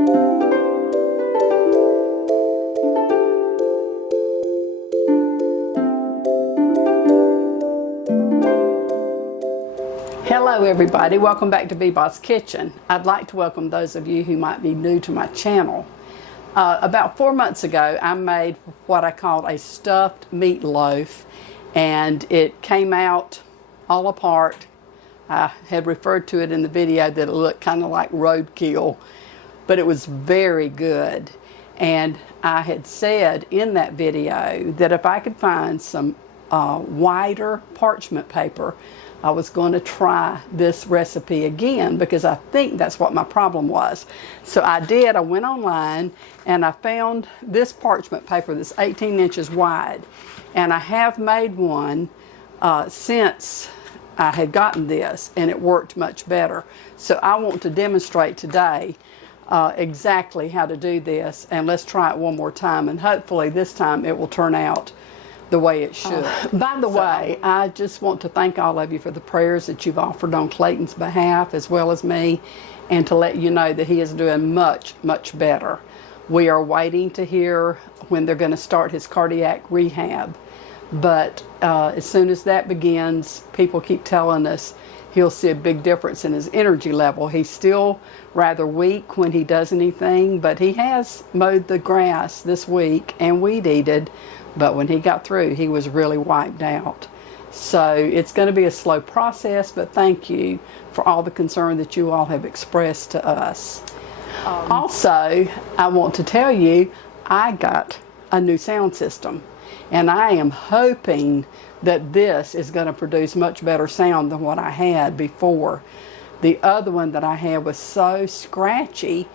Hello everybody, welcome back to Bebop's Kitchen. I'd like to welcome those of you who might be new to my channel. About 4 months ago I made what I called a stuffed meatloaf, and it came out all apart. I had referred to it in the video that it looked kind of like roadkill, but it was very good. And I had said in that video that if I could find some wider parchment paper, I was going to try this recipe again, because I think that's what my problem was. So I did. I went online and I found this parchment paper that's 18 inches wide. And I have made one since I had gotten this, and it worked much better. So I want to demonstrate today exactly how to do this, and let's try it one more time, and hopefully this time it will turn out the way it should. By the way, I just want to thank all of you for the prayers that you've offered on Clayton's behalf as well as me, and to let you know that he is doing much, much better. We are waiting to hear when they're going to start his cardiac rehab, but as soon as that begins, people keep telling us he'll see a big difference in his energy level. He's still rather weak when he does anything, but he has mowed the grass this week and weed-eated. But when he got through, he was really wiped out. So it's going to be a slow process, but thank you for all the concern that you all have expressed to us. Also, I want to tell you, I got a new sound system, and I am hoping that this is going to produce much better sound than what I had before. The other one that I had was so scratchy,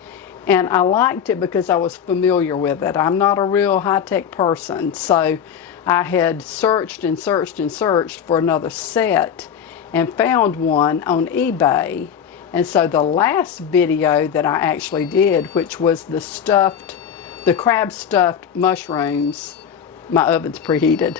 and I liked it because I was familiar with it. I'm not a real high-tech person, so I had searched and searched and searched for another set and found one on eBay. And so the last video that I actually did, which was the crab stuffed mushrooms, my oven's preheated.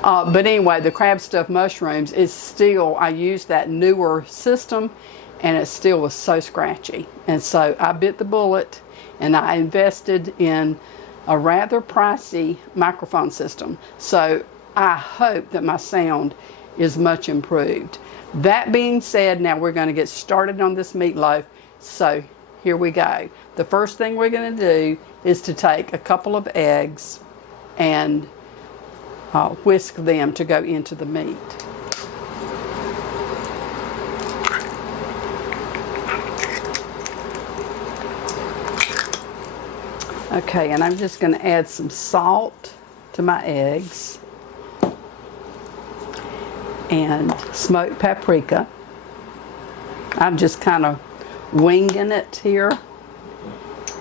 But anyway, the crab stuffed mushrooms is still, I used that newer system, and it still was so scratchy. And so I bit the bullet and I invested in a rather pricey microphone system. So I hope that my sound is much improved. That being said, now we're going to get started on this meatloaf. So here we go. The first thing we're going to do is to take a couple of eggs and whisk them to go into the meat. Okay, and I'm just going to add some salt to my eggs and smoked paprika. I'm just kind of winging it here,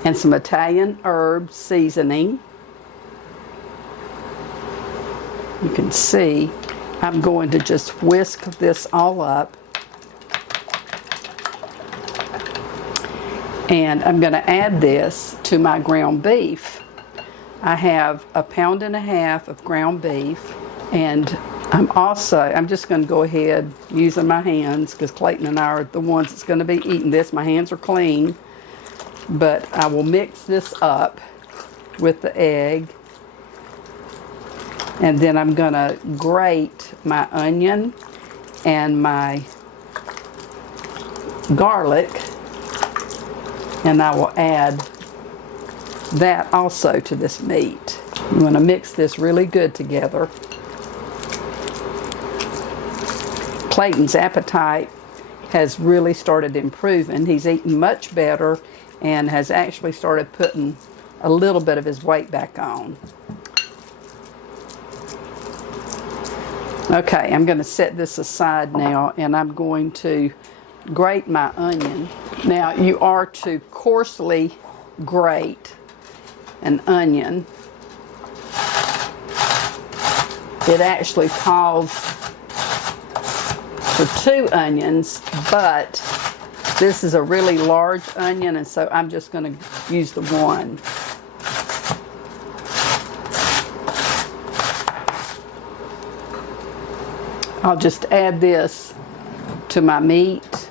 and some Italian herb seasoning. You can see I'm going to just whisk this all up. And I'm going to add this to my ground beef. I have 1.5 pounds of ground beef, and I'm just going to go ahead using my hands, because Clayton and I are the ones that's going to be eating this. My hands are clean, but I will mix this up with the egg, and then I'm going to grate my onion and my garlic, and I will add that also to this meat. You want to mix this really good together. Clayton's appetite has really started improving. He's eating much better and has actually started putting a little bit of his weight back on. Okay, I'm going to set this aside now, and I'm going to grate my onion. Now, you are to coarsely grate an onion. It actually calls for 2 onions, but this is a really large onion, and so I'm just going to use the one. I'll just add this to my meat.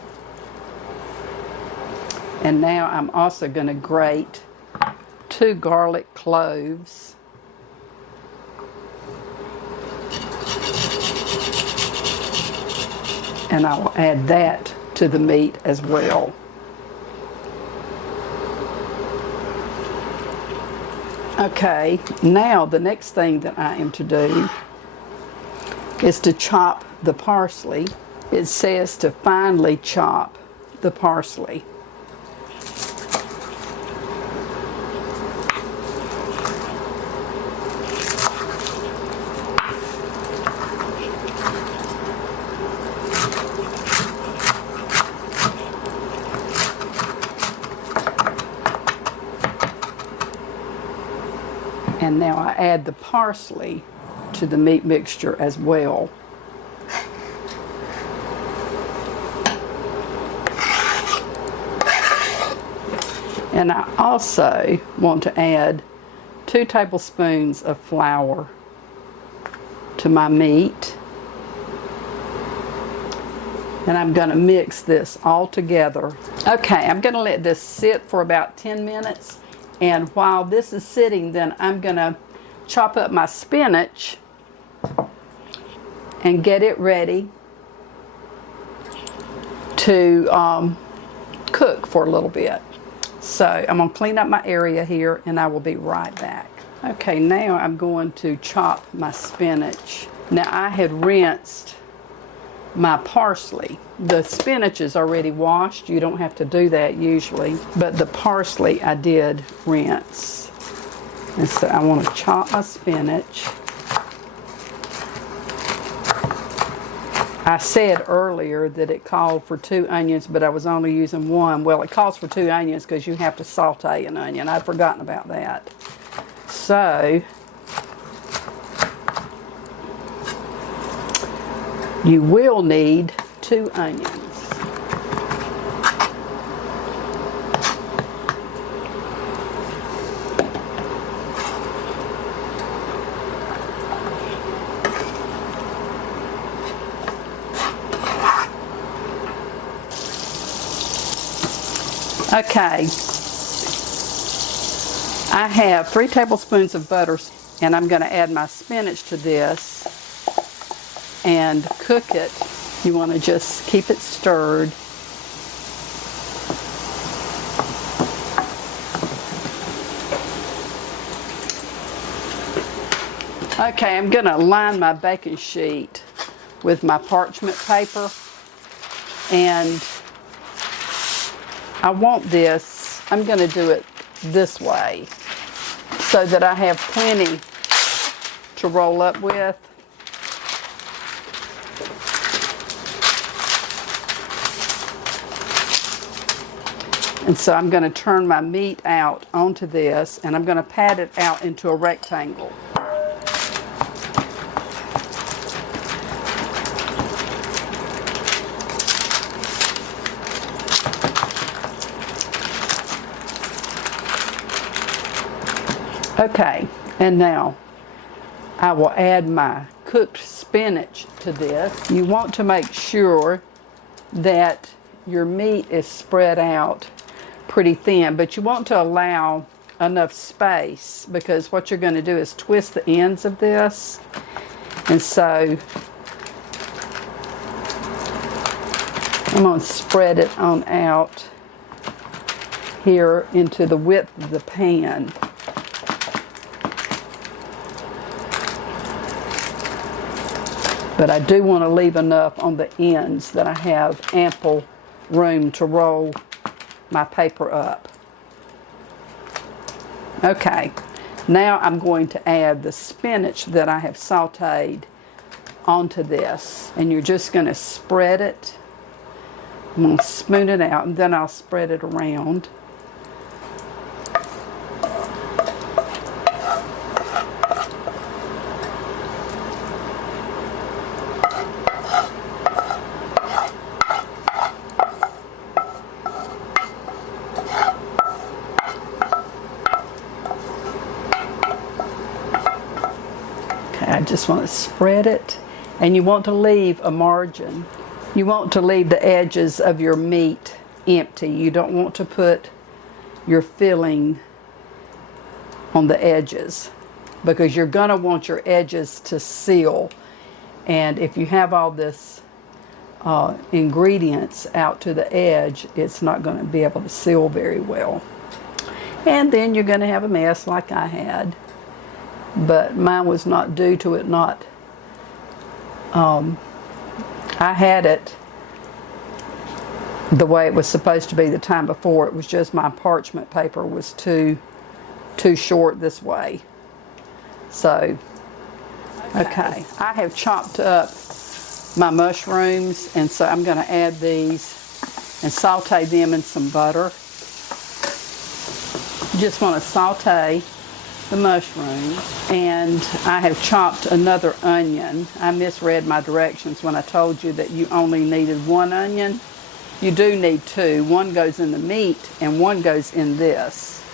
And now I'm also going to grate 2 garlic cloves. And I will add that to the meat as well. Okay, now the next thing that I am to do is to chop the parsley. It says to finely chop the parsley. And now I add the parsley to the meat mixture as well. And I also want to add 2 tablespoons of flour to my meat. And I'm going to mix this all together. Okay, I'm going to let this sit for about 10 minutes. And while this is sitting, then I'm going to chop up my spinach and get it ready to cook for a little bit. So I'm going to clean up my area here and I will be right back. Okay, now I'm going to chop my spinach. Now I had rinsed my parsley. The spinach is already washed. You don't have to do that usually, but the parsley I did rinse. And so I want to chop my spinach. I said earlier that it called for 2 onions, but I was only using 1. Well, it calls for 2 onions because you have to saute an onion. I'd forgotten about that. So you will need 2 onions. Okay, I have 3 tablespoons of butter, and I'm going to add my spinach to this and cook it. You want to just keep it stirred. Okay, I'm going to line my baking sheet with my parchment paper, and I want this, I'm going to do it this way so that I have plenty to roll up with. And so I'm going to turn my meat out onto this, and I'm going to pat it out into a rectangle. Okay, and now I will add my cooked spinach to this. You want to make sure that your meat is spread out pretty thin, but you want to allow enough space, because what you're going to do is twist the ends of this. And so I'm going to spread it on out here into the width of the pan. But I do want to leave enough on the ends that I have ample room to roll my paper up. Okay, now I'm going to add the spinach that I have sauteed onto this. And you're just going to spread it. I'm going to spoon it out, and then I'll spread it around. I just want to spread it, and you want to leave a margin. You want to leave the edges of your meat empty. You don't want to put your filling on the edges because you're going to want your edges to seal. And if you have all this ingredients out to the edge, it's not going to be able to seal very well. And then you're going to have a mess like I had. But mine was not due to it not. I had it the way it was supposed to be the time before. It was just my parchment paper was too short this way. So, okay. I have chopped up my mushrooms, and so I'm going to add these and saute them in some butter. You just want to saute the mushrooms, and I have chopped another onion. I misread my directions when I told you that you only needed one onion. You do need two. One goes in the meat and one goes in this.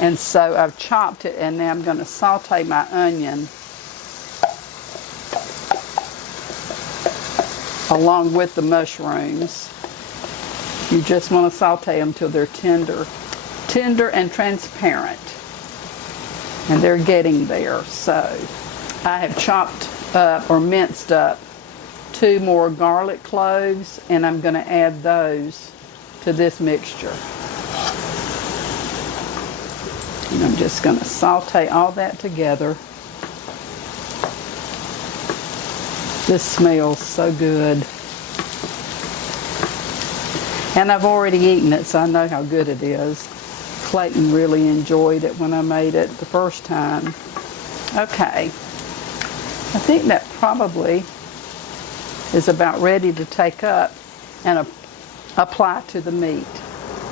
And so I've chopped it, and now I'm going to saute my onion along with the mushrooms. You just want to saute them till they're tender and transparent. And they're getting there. So I have chopped up or minced up 2 more garlic cloves, and I'm going to add those to this mixture. And I'm just going to saute all that together. This smells so good. And I've already eaten it, so I know how good it is. Clayton really enjoyed it when I made it the first time. Okay, I think that probably is about ready to take up and apply to the meat.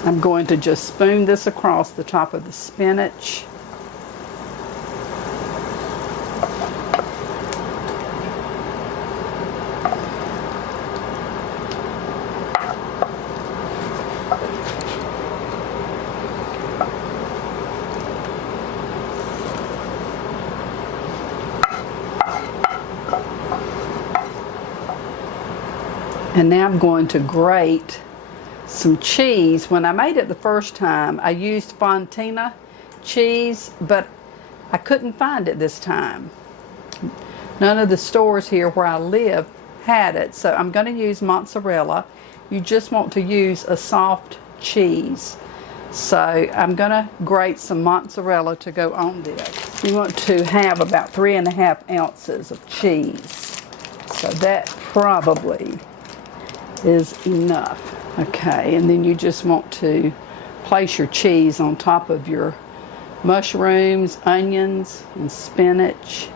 I'm going to just spoon this across the top of the spinach. And now I'm going to grate some cheese. When I made it the first time, I used Fontina cheese, but I couldn't find it this time. None of the stores here where I live had it, so I'm going to use mozzarella. You just want to use a soft cheese. So I'm going to grate some mozzarella to go on this. You want to have about 3.5 ounces of cheese. So that probably is enough. Okay, and then you just want to place your cheese on top of your mushrooms, onions, and spinach.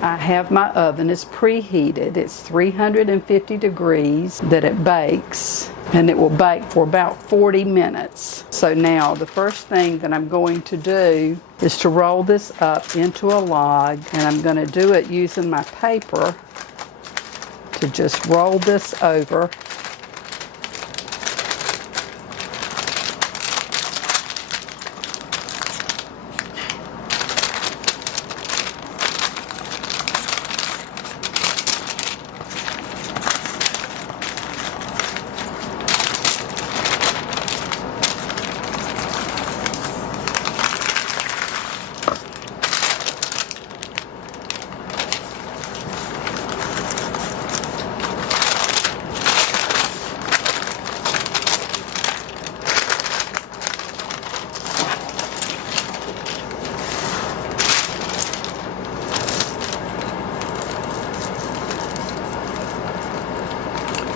I have my oven, it's preheated. It's 350 degrees that it bakes, and it will bake for about 40 minutes. So now the first thing that I'm going to do is to roll this up into a log, and I'm going to do it using my paper to just roll this over.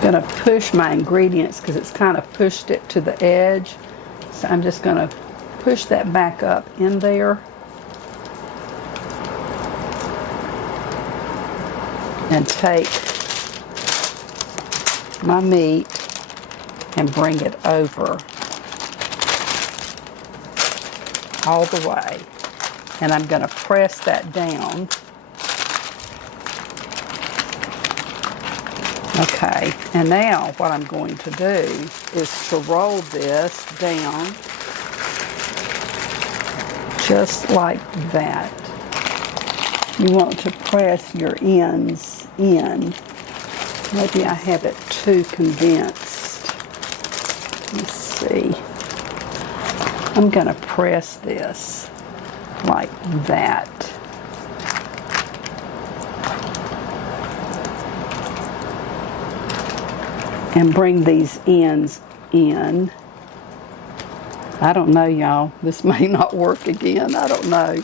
I'm going to push my ingredients because it's kind of pushed it to the edge. So I'm just going to push that back up in there. And take my meat and bring it over all the way. And I'm going to press that down. Okay, and now what I'm going to do is to roll this down just like that. You want to press your ends in. Maybe I have it too condensed. Let's see. I'm going to press this like that. And bring these ends in. I don't know, y'all. This may not work again. I don't know.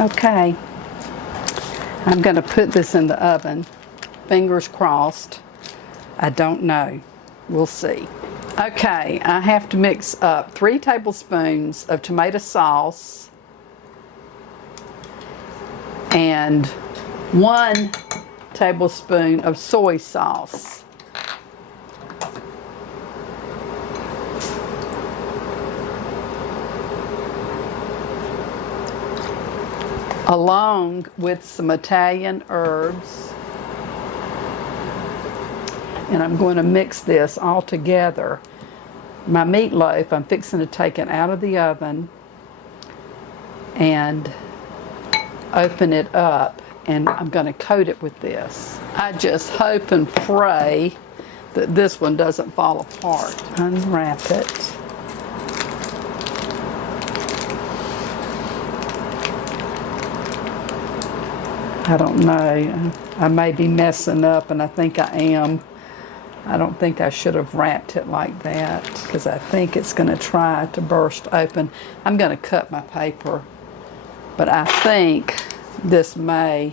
Okay. I'm going to put this in the oven. Fingers crossed. I don't know. We'll see. Okay, I have to mix up 3 tablespoons of tomato sauce and 1 tablespoon of soy sauce. Along with some Italian herbs. And I'm going to mix this all together. My meatloaf, I'm fixing to take it out of the oven and open it up, and I'm going to coat it with this. I just hope and pray that this one doesn't fall apart. Unwrap it. I don't know. I may be messing up, and I think I am. I don't think I should have wrapped it like that because I think it's going to try to burst open. I'm going to cut my paper, but I think this may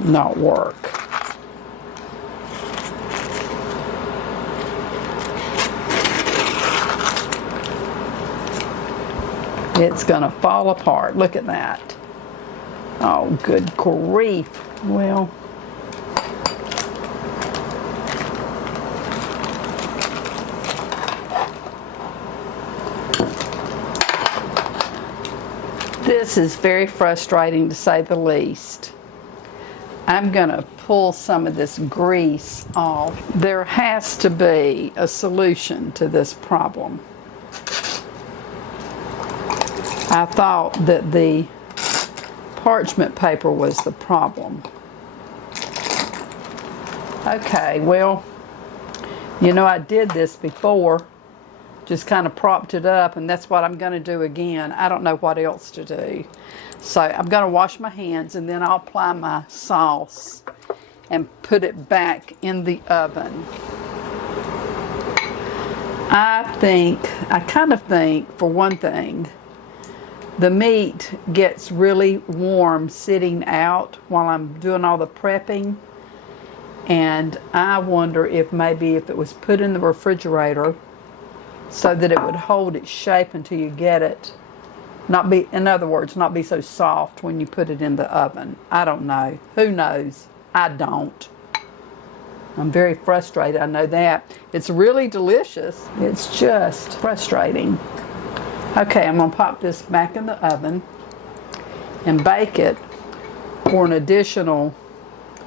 not work. It's going to fall apart. Look at that. Oh, good grief. Well, this is very frustrating to say the least. I'm going to pull some of this grease off. There has to be a solution to this problem. I thought that the parchment paper was the problem. Okay, well, you know, I did this before. Just kind of propped it up, and that's what I'm going to do again. I don't know what else to do. So I'm going to wash my hands, and then I'll apply my sauce and put it back in the oven. I kind of think, for one thing, the meat gets really warm sitting out while I'm doing all the prepping. And I wonder if maybe if it was put in the refrigerator so that it would hold its shape until you get it. Not be, in other words, not be so soft when you put it in the oven. I don't know. Who knows? I don't. I'm very frustrated, I know that. It's really delicious. It's just frustrating. Okay, I'm going to pop this back in the oven and bake it for an additional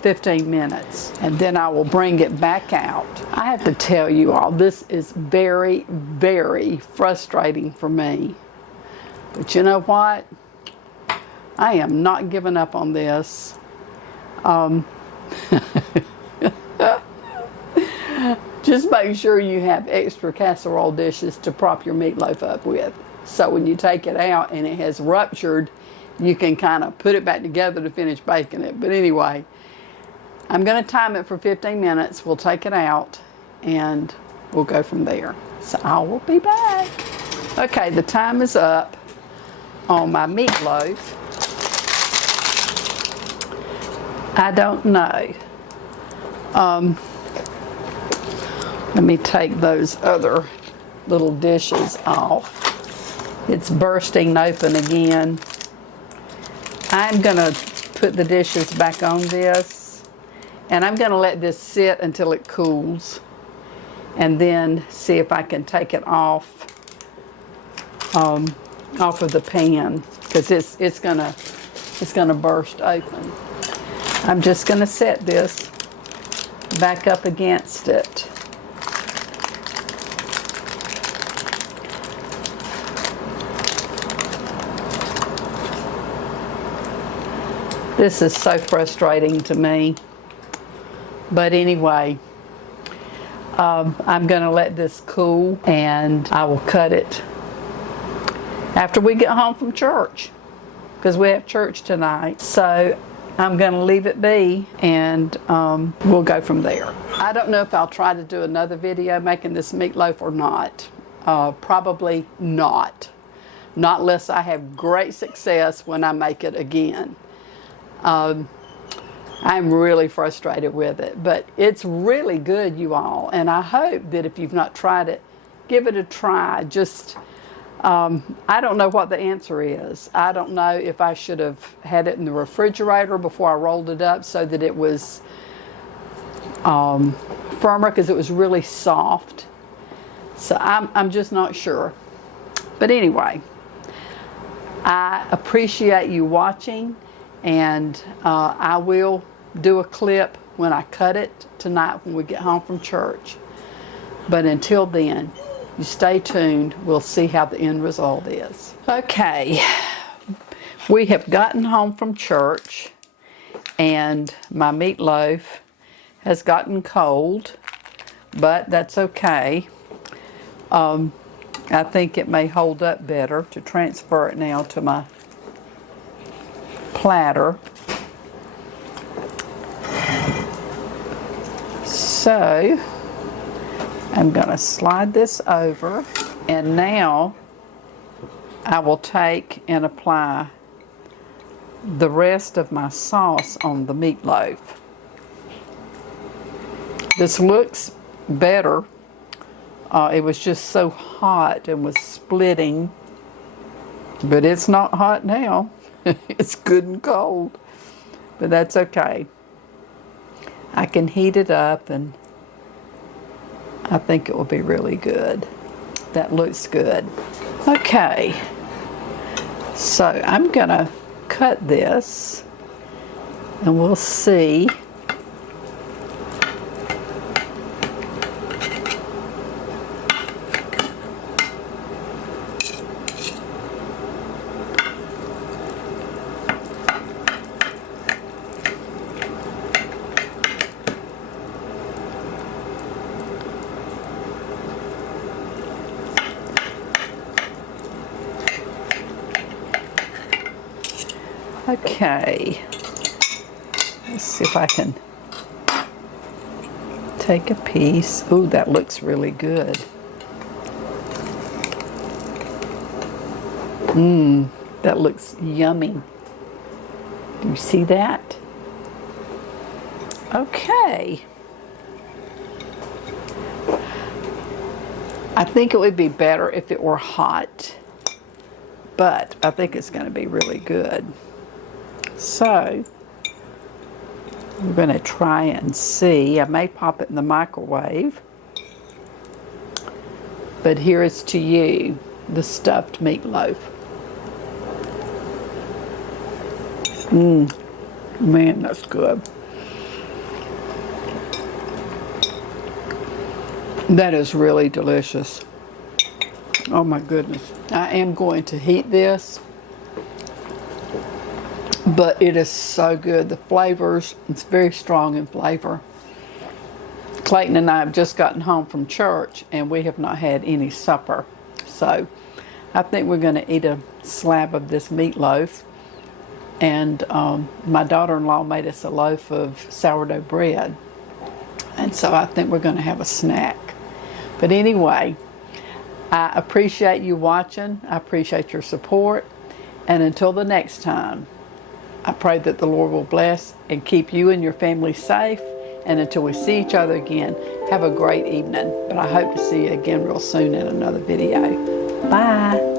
15 minutes, and then I will bring it back out. I have to tell you all, this is very, very frustrating for me. But you know what? I am not giving up on this. Just make sure you have extra casserole dishes to prop your meatloaf up with. So when you take it out and it has ruptured, you can kind of put it back together to finish baking it. But anyway, I'm going to time it for 15 minutes. We'll take it out and we'll go from there. So I will be back. Okay, the time is up on my meatloaf. I don't know. Let me take those other little dishes off. It's bursting open again. I'm going to put the dishes back on this, and I'm going to let this sit until it cools, and then see if I can take it off of the pan, because it's gonna burst open. I'm just going to set this back up against it. This is so frustrating to me. But anyway, I'm going to let this cool, and I will cut it after we get home from church, because we have church tonight. So I'm going to leave it be, and we'll go from there. I don't know if I'll try to do another video making this meatloaf or not. Probably not. Not unless I have great success when I make it again. I'm really frustrated with it, but it's really good, you all, and I hope that if you've not tried it, give it a try. Just, I don't know what the answer is. I don't know if I should have had it in the refrigerator before I rolled it up so that it was firmer, because it was really soft. So I'm just not sure. But anyway, I appreciate you watching, and I will do a clip when I cut it tonight when we get home from church. But until then, you stay tuned. We'll see how the end result is. Okay, we have gotten home from church, and my meatloaf has gotten cold, but that's okay. I think it may hold up better to transfer it now to my platter. So I'm going to slide this over, and now I will take and apply the rest of my sauce on the meatloaf. This looks better. It was just so hot and was splitting, but it's not hot now. It's good and cold, but that's okay. I can heat it up, and I think it will be really good. That looks good. Okay, so I'm gonna cut this, and we'll see. Okay, let's see if I can take a piece. Ooh, that looks really good. That looks yummy. Do you see that? Okay. I think it would be better if it were hot, but I think it's going to be really good. So we're going to try and see. I may pop it in the microwave, but here is to you the stuffed meatloaf. Man, that's good. That is really delicious. Oh my goodness. I am going to heat this, but it is so good. The flavors, it's very strong in flavor. Clayton and I have just gotten home from church, and we have not had any supper. So I think we're going to eat a slab of this meatloaf. And my daughter-in-law made us a loaf of sourdough bread. And so I think we're going to have a snack. But anyway, I appreciate you watching. I appreciate your support. And until the next time, I pray that the Lord will bless and keep you and your family safe. And until we see each other again, have a great evening. But I hope to see you again real soon in another video. Bye.